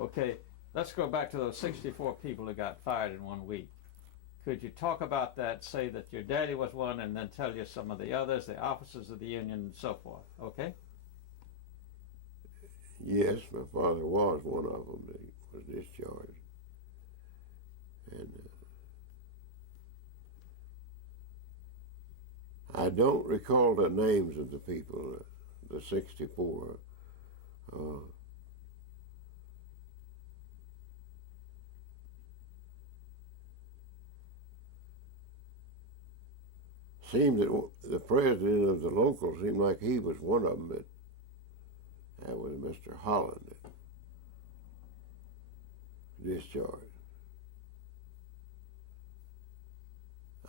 Okay, let's go back to those 64 people who got fired in 1 week. Could you talk about that, say that your daddy was one, and then tell you some of the others, the officers of the union, and so forth, okay? Yes, my father was one of them that was discharged. And I don't recall the names of the people, the 64. Seemed that the president of the local seemed like he was one of them, but that was Mr. Holland that discharged.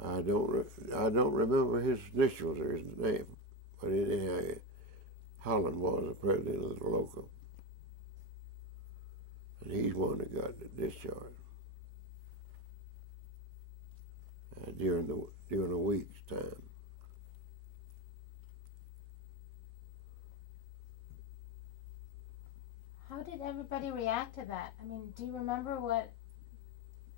I don't remember his initials or his name, but anyhow, Holland was the president of the local, and he's one that got discharged during a week's time. How did everybody react to that? I mean, do you remember what?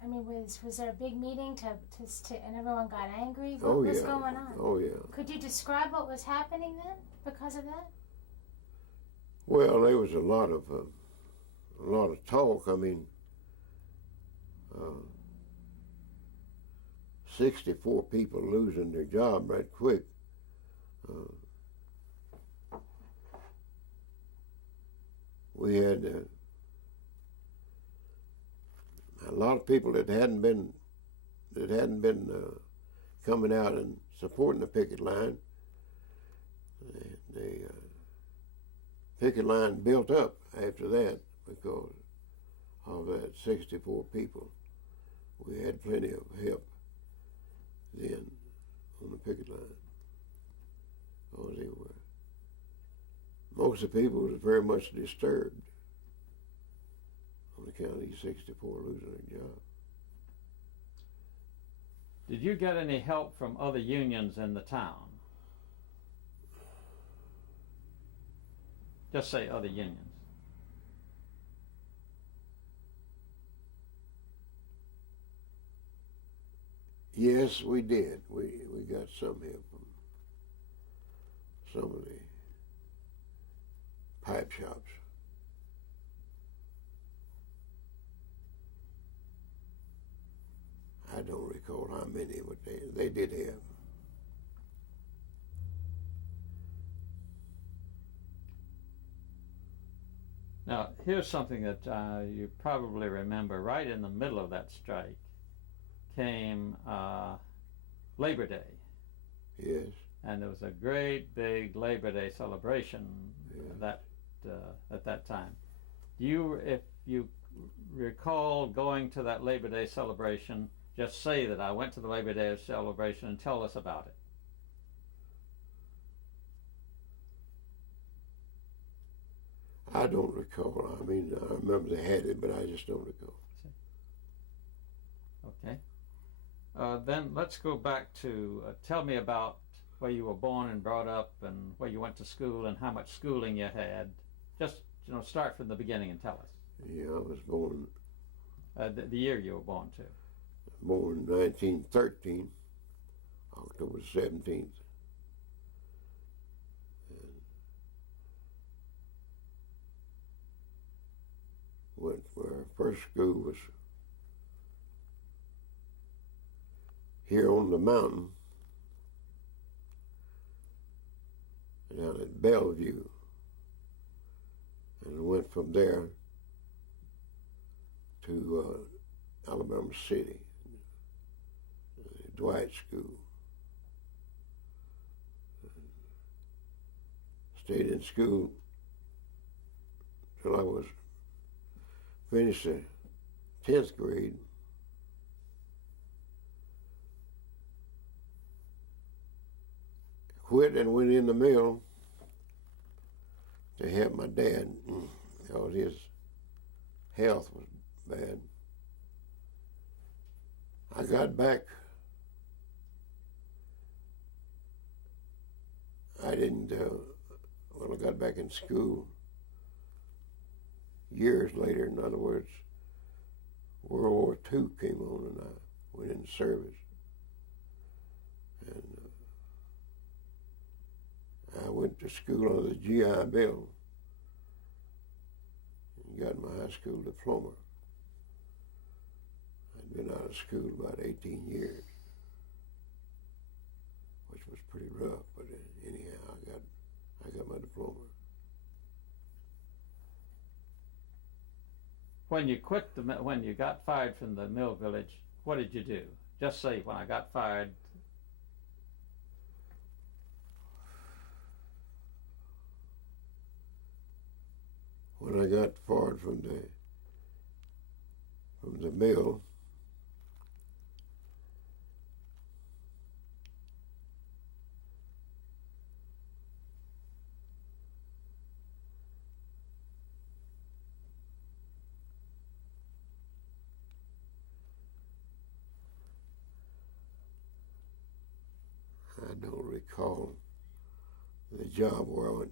I mean, was there a big meeting to and everyone got angry? What was going on? Oh yeah. Could you describe what was happening then because of that? Well, there was a lot of talk. I mean, 64 people losing their job right quick. We had a lot of people that hadn't been coming out and supporting the picket line. The picket line built up after that because of that 64 people. We had plenty of help then on the picket line. Because they were, most of the people was very much disturbed on account of these 64 losing their job. Did you get any help from other unions in the town? Just say other unions. Yes, we did. We got some help from some of the pipe shops. I don't recall how many, but they did have. Now, here's something that you probably remember. Right in the middle of that strike came Labor Day. Yes. And there was a great big Labor Day celebration at that time. If you recall going to that Labor Day celebration, just say that I went to the Labor Day celebration and tell us about it. I don't recall. I mean, I remember they had it, but I just don't recall. Okay. Then let's go back to tell me about where you were born and brought up and where you went to school and how much schooling you had. Just, start from the beginning and tell us. Yeah, I was born... the year you were born, too. Born in 1913, October 17th. And went where our first school was here on the mountain, down at Bellevue, and went from there to Alabama City, the Dwight School. Stayed in school till I was finished the 10th grade. Quit and went in the mill to help my dad because his health was bad. I got back. I got back in school years later. In other words, World War II came on and I went into service. And I went to school on the GI Bill and got my high school diploma. I'd been out of school about 18 years, which was pretty rough, but anyhow, I got my diploma. When you quit when you got fired from the mill village, what did you do? Just say, when I got fired. When I got fired from the mill, I don't recall the job where I went.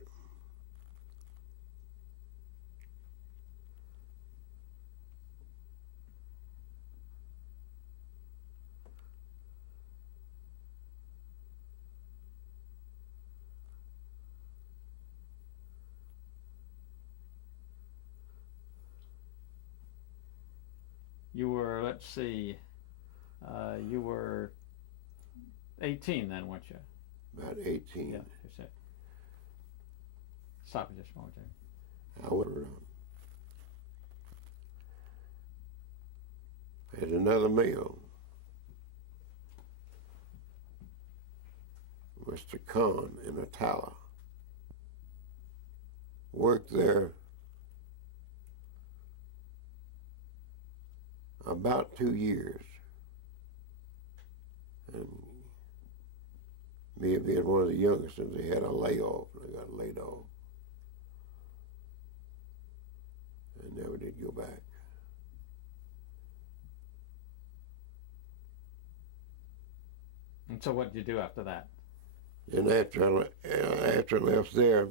You were, let's see, you were 18 then, weren't you? About 18. Yeah, that's it. Stop it just a moment. I went at another mill. Mr. Kahn in Atala. Worked there about 2 years. And me being one of the youngest, they had a layoff, and I got laid off. And never did go back. And so what did you do after that? And after I left there,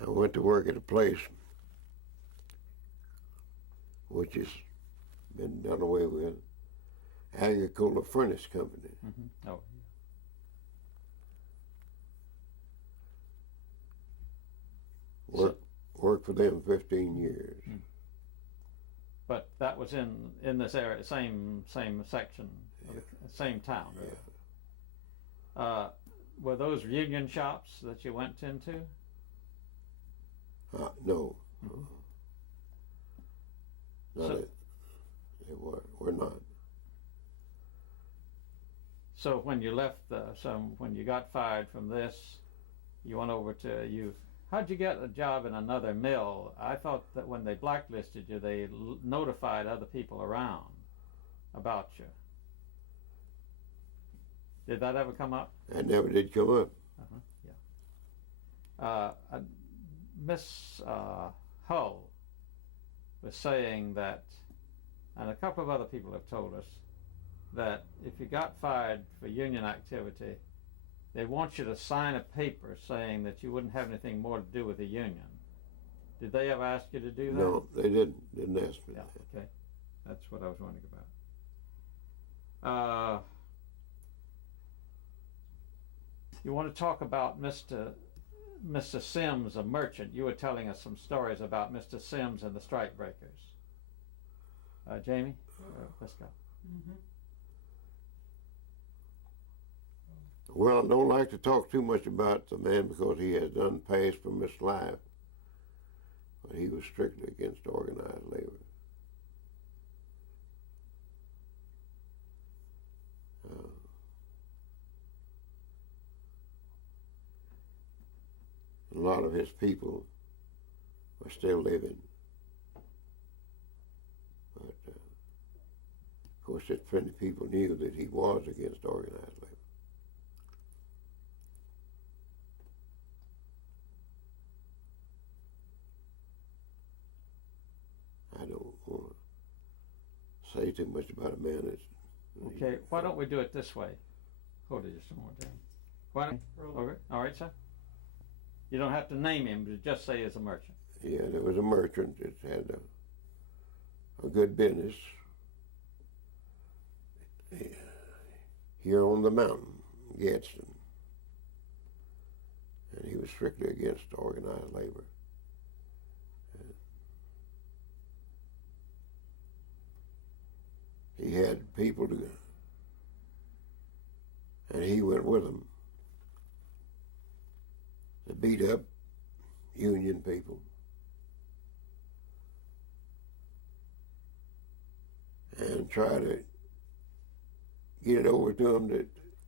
I went to work at a place which has been done away with, Agricola Furnace Company. Mm-hmm. Oh, yeah. Worked for them 15 years. Mm. But that was in this area, same section, Yeah. Same town. Yeah. Were those union shops that you went into? No. Mm-hmm. They were not. So when you left, when you got fired from this, you went over to how'd you get a job in another mill? I thought that when they blacklisted you, they notified other people around about you. Did that ever come up? That never did come up. Yeah. Miss Hull was saying that, and a couple of other people have told us, that if you got fired for union activity, they want you to sign a paper saying that you wouldn't have anything more to do with the union. Did they ever ask you to do that? No, they didn't. Didn't ask me that. Okay. That's what I was wondering about. You want to talk about Mr. Sims, a merchant. You were telling us some stories about Mr. Sims and the strike breakers. Jamie, let's go. Mm-hmm. Well, I don't like to talk too much about the man because he has done past from this life, but he was strictly against organized labor. A lot of his people are still living. But, of course, just plenty of people knew that he was against organized labor. I don't want to say too much about a man that's... Okay, why don't we do it this way? Hold it just a moment, Jamie. Why don't, okay. All right, sir. You don't have to name him, but just say he's a merchant. Yeah, there was a merchant that had a good business here on the mountain, Gadsden. And he was strictly against organized labor. He had people to, and he went with them to beat up union people. And try to get it over to them that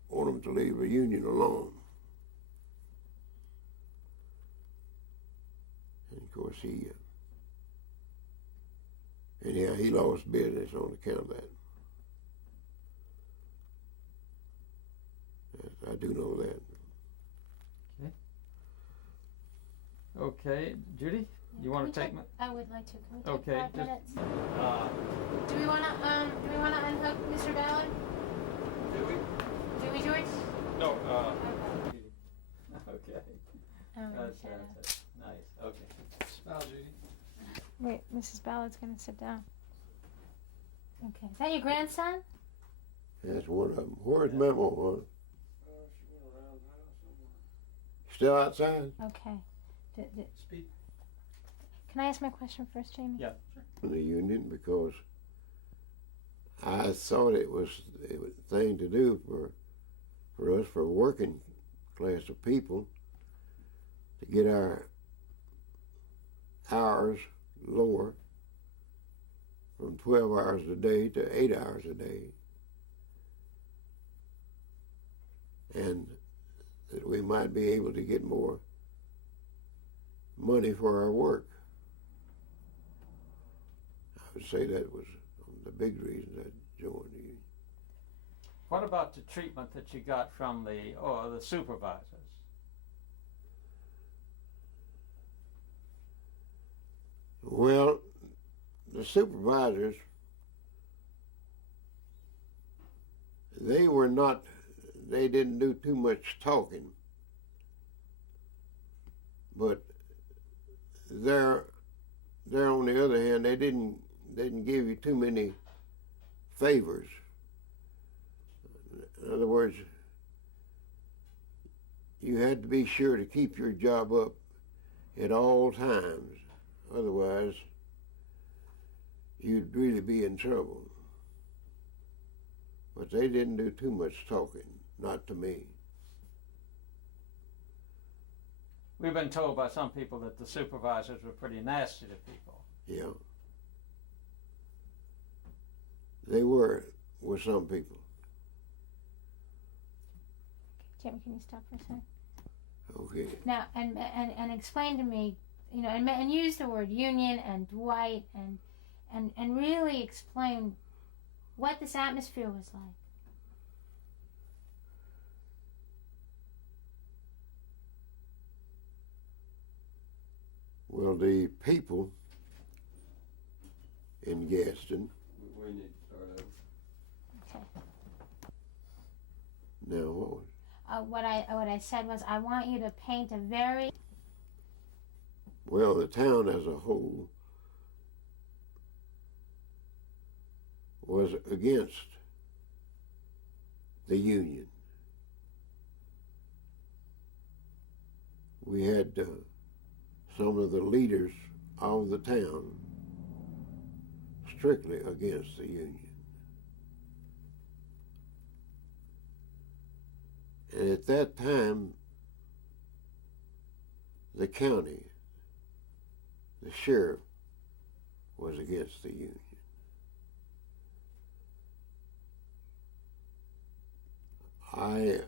want them to leave the union alone. And of course he lost business on account of that. Yes, I do know that. Okay, Judy, you want to take my? I would like to. Can we take Okay, 5 minutes? just, Do we want to unhook Mr. Ballard? Do we, George? no, Okay. okay. That's it. Nice, okay. Smile, Judy. Wait, Mrs. Ballard's going to sit down. Okay. Is that your grandson? That's one of them. Where's Memo? Huh? She went around the house somewhere. Still outside? Okay. Speak. Can I ask my question first, Jamie? Yeah. In the union, because I thought it was a thing to do for us, for working class of people, to get our hours lower from 12 hours a day to 8 hours a day, and that we might be able to get more money for our work. I would say that was the big reason I joined the union. What about the treatment that you got from the supervisors? Well, the supervisors, they didn't do too much talking, but they're on the other hand, they didn't give you too many favors. In other words, you had to be sure to keep your job up at all times. Otherwise, you'd really be in trouble. But they didn't do too much talking, not to me. We've been told by some people that the supervisors were pretty nasty to people. Yeah. They were with some people. Jamie, can you stop for a second? Okay. Now, and explain to me, and use the word union and Dwight and really explain what this atmosphere was like. Well, the people in Gadsden. We need to start over. Okay. Now, what was? What I said was, I want you to paint a very. Well, the town as a whole was against the union. We had some of the leaders of the town strictly against the union. And at that time, the county, the sheriff, was against the union. I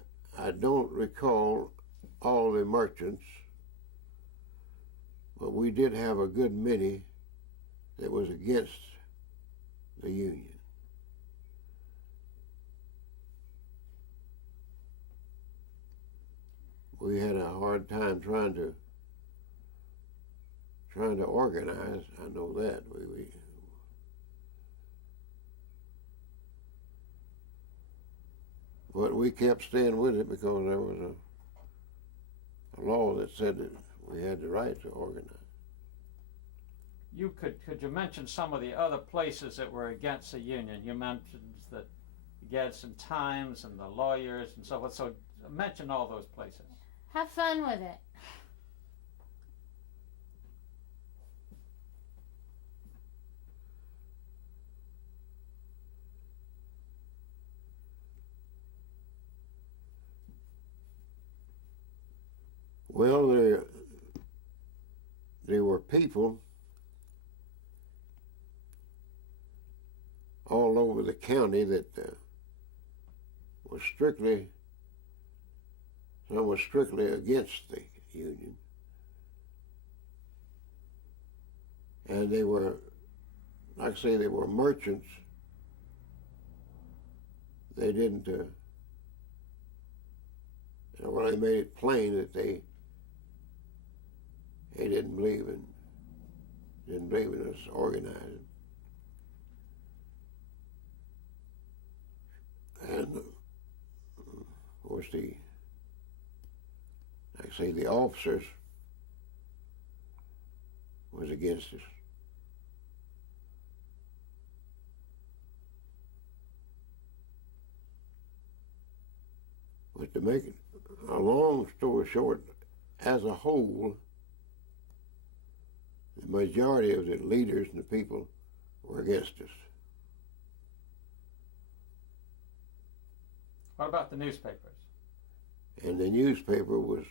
don't recall all the merchants, but we did have a good many that was against the union. We had a hard time trying to organize. I know that. But we kept staying with it because there was a law that said that we had the right to organize. could you mention some of the other places that were against the union? You mentioned that the Gadsden Times and the lawyers and so forth. So mention all those places. Have fun with it. Well, there were people all over the county that was strictly against the union, and they were, like I say, they were merchants. They didn't. Well, they made it plain that they didn't believe in us organizing. And of course, like I say, the officers was against us. But to make it a long story short, as a whole, the majority of the leaders and the people were against us. What about the newspapers? And the newspaper was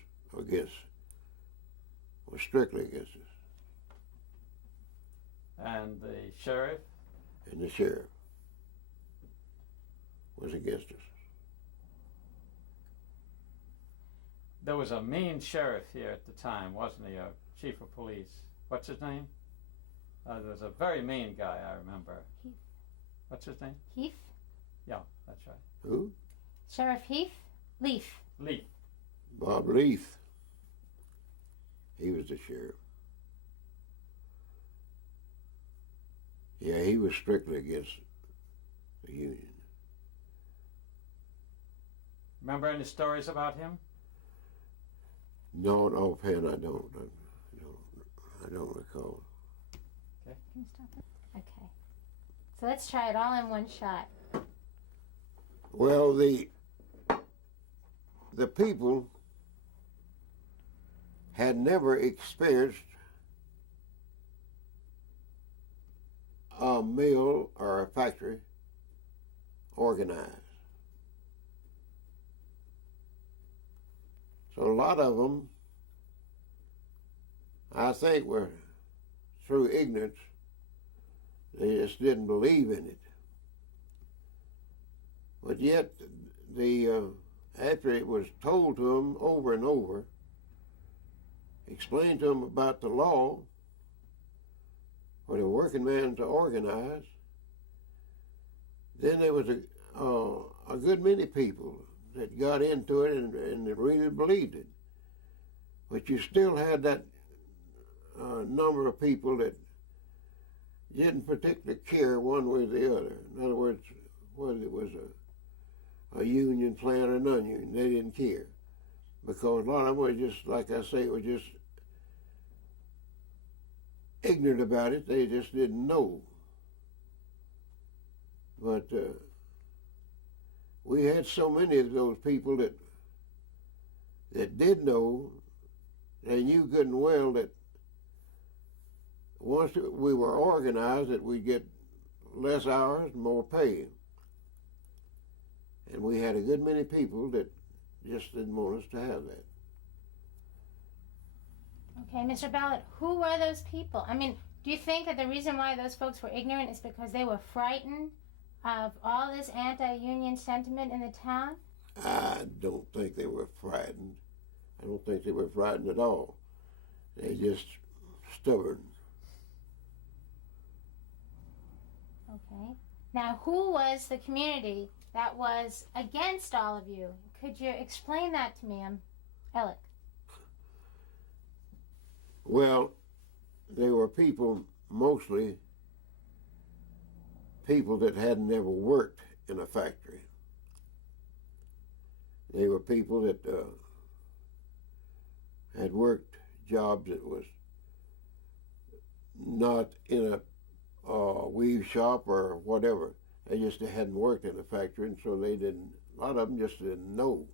strictly against us. And the sheriff? And the sheriff was against us. There was a mean sheriff here at the time, wasn't he? A chief of police. What's his name? There was a very mean guy, I remember. Heath. What's his name? Heath? Yeah, that's right. Who? Sheriff Heath? Leaf. Leaf. Bob Leaf. He was the sheriff. Yeah, he was strictly against the union. Remember any stories about him? No, offhand I don't. I don't recall. Can you stop it? Okay. So let's try it all in one shot. Well, the people had never experienced a mill or a factory organized. So a lot of them, I think, were through ignorance. They just didn't believe in it. But yet, after it was told to them over and over, explained to them about the law for the working man to organize, then there was a good many people that got into it and really believed it. But you still had that number of people that didn't particularly care one way or the other. In other words, whether it was a union plan or non-union, they didn't care. Because a lot of them were just, like I say, were just ignorant about it. They just didn't know. But we had so many of those people that did know. They knew good and well that once we were organized, that we'd get less hours and more pay. And we had a good many people that just didn't want us to have that. Okay, Mr. Ballard, who were those people? I mean, do you think that the reason why those folks were ignorant is because they were frightened of all this anti-union sentiment in the town? I don't think they were frightened. I don't think they were frightened at all. They just stubborn. Okay. Now, who was the community that was against all of you? Could you explain that to me, Alec? Well, they were people, mostly people that hadn't ever worked in a factory. They were people that had worked jobs that was not in a weave shop or whatever. They just hadn't worked in a factory, and so they didn't. A lot of them just didn't know.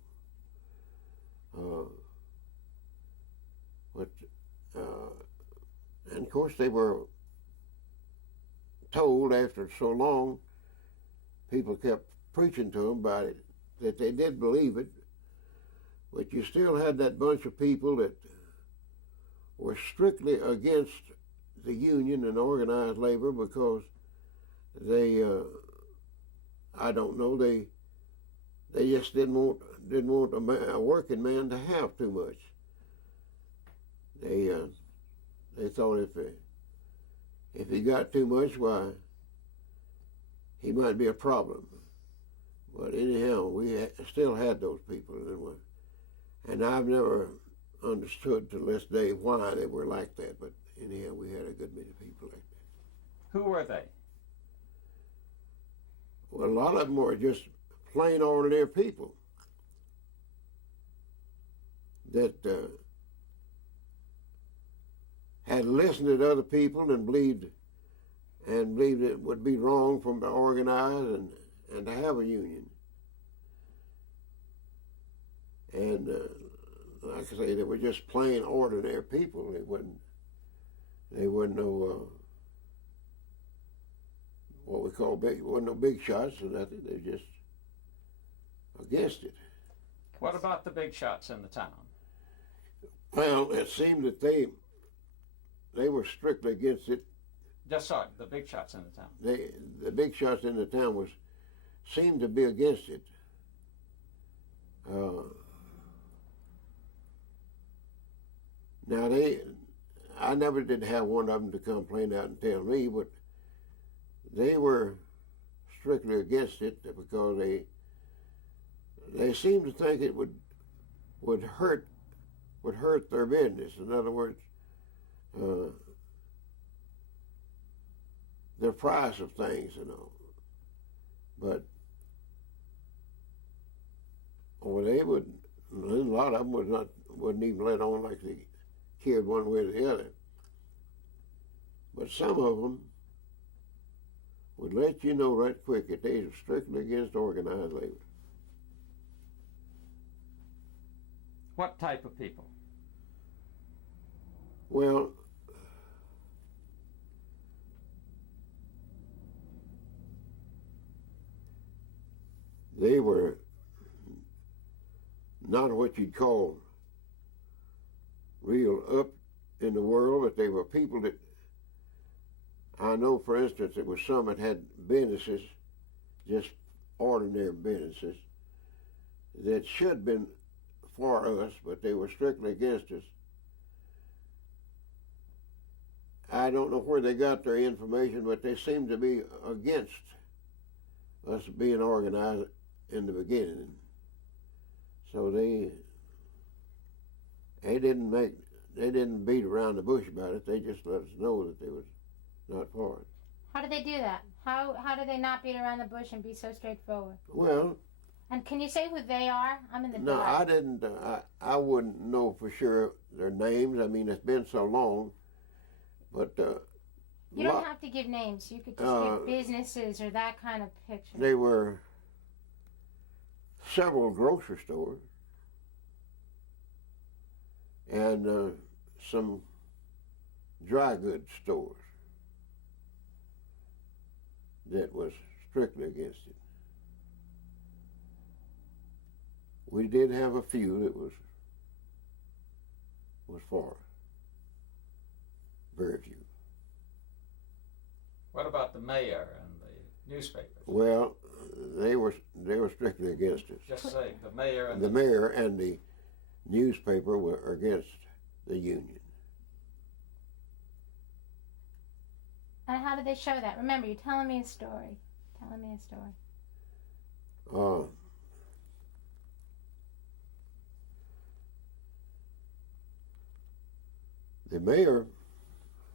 And of course, they were told after so long, people kept preaching to them about it, that they did believe it, but you still had that bunch of people that were strictly against the union and organized labor because they, I don't know, they just didn't want a working man to have too much. They thought if he got too much, why, he might be a problem. But anyhow, we still had those people, and I've never understood to this day why they were like that. But anyhow, we had a good many people like that. Who were they? Well, a lot of them were just plain ordinary people that had listened to other people and believed it would be wrong for them to organize and to have a union. And like I say, they were just plain ordinary people. They weren't no what we call wasn't no big shots or nothing. They were just against it. What about the big shots in the town? Well, it seemed that they were strictly against it. Just sorry, the big shots in the town. The big shots in the town seemed to be against it. Now I never did have one of them to come plain out and tell me, but they were strictly against it because they seemed to think it would hurt their business. In other words, the price of things, But they would. A lot of them wouldn't even let on like they cared one way or the other. But some of them would let you know right quick that they were strictly against organized labor. What type of people? Well, they were not what you'd call real up in the world, but they were people that, I know, for instance, there was some that had businesses, just ordinary businesses, that should have been for us, but they were strictly against us. I don't know where they got their information, but they seemed to be against us being organized in the beginning. So they didn't beat around the bush about it. They just let us know that they was not for it. How did they do that? How did they not beat around the bush and be so straightforward? Well, and can you say who they are? I'm in the no, dark. I didn't. I wouldn't know for sure their names. I mean, it's been so long. But you don't have to give names. You could just give businesses or that kind of picture. They were several grocery stores and some dry goods stores that was strictly against it. We did have a few that was for it. Very few. What about the mayor and the newspapers? Well, they were strictly against us. Just say the mayor and the mayor and the newspaper were against the union. And how did they show that? Remember, you're telling me a story. Telling me a story. The mayor,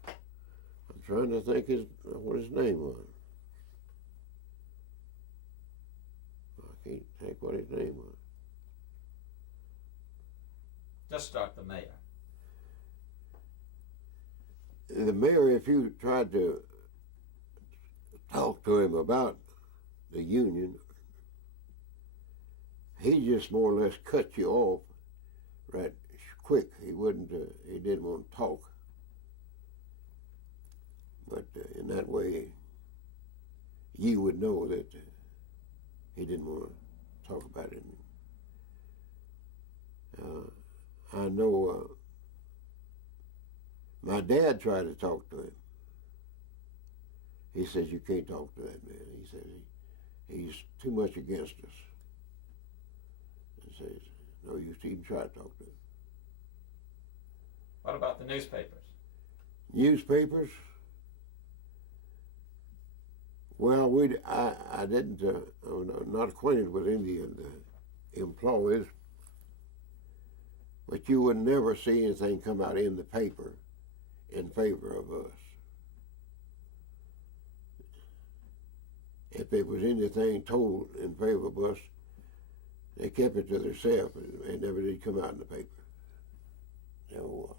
I'm trying to think what his name was. I can't think what his name was. Just start the mayor. the mayor, if you tried to talk to him about the union, he just more or less cut you off right quick. He wouldn't. He didn't want to talk. But in that way, you would know that he didn't want to talk about it. I know my dad tried to talk to him. He says, you can't talk to that man. He says, he's too much against us. He says, no use to even try to talk to him. What about the newspapers? Newspapers? Well, I didn't, I'm not acquainted with any of the employees, but you would never see anything come out in the paper in favor of us. If there was anything told in favor of us, they kept it to themselves. It never did come out in the paper. So,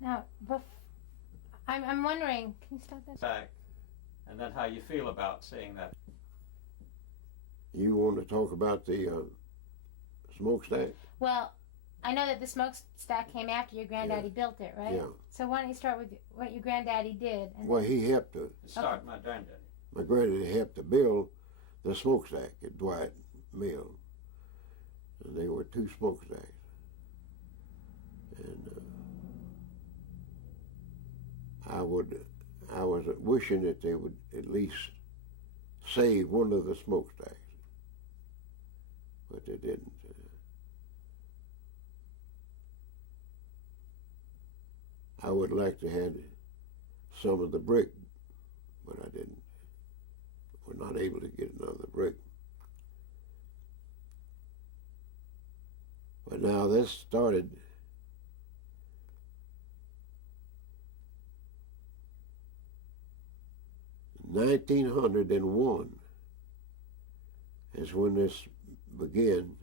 Now, I'm wondering, can you stop that? Back, and then how you feel about seeing that. you want to talk about the smokestack? Well, I know that the smokestack came after your granddaddy built it, right? Yeah. So why don't you start with what your granddaddy did? And Well, he helped to. Start my granddaddy. My granddaddy helped to build the smokestack at Dwight Mill. And there were 2 smokestacks. And I was wishing that they would at least save one of the smokestacks, but they didn't. I would like to have some of the brick, but I didn't. We're not able to get another brick. But now this started in 1901 is when this began.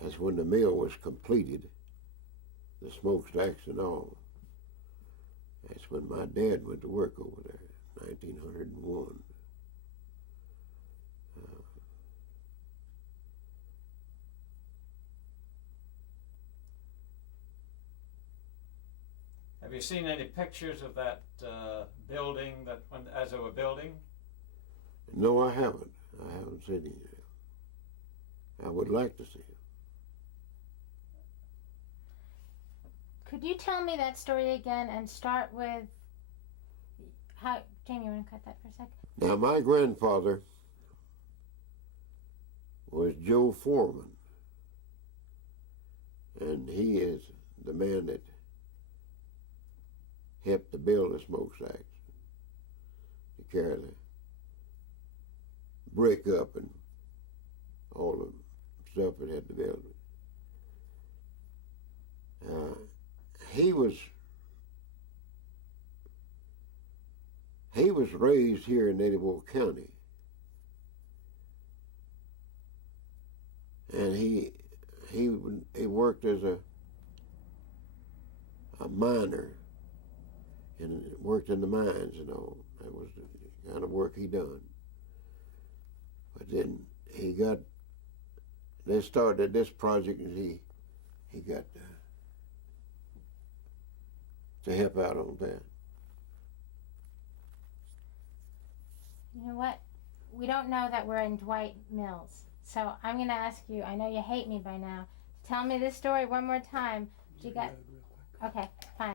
That's when the mill was completed, the smokestacks and all. That's when my dad went to work over there, 1901. Have you seen any pictures of that building that as they were building? No, I haven't. I haven't seen it yet. I would like to see it. could you tell me that story again and start with how, Jamie, you want to cut that for a sec? Now, my grandfather was Joe Foreman, and he is the man that helped to build the smokestacks, to carry the brick up and all the stuff that had to build it. He was raised here in Eddyville County, and he worked as a miner and worked in the mines and all. That was the kind of work he done. But then they started this project, and he got to help out on that. You know what? We don't know that we're in Dwight Mills. So I'm going to ask you, I know you hate me by now, tell me this story one more time. You got, okay, fine.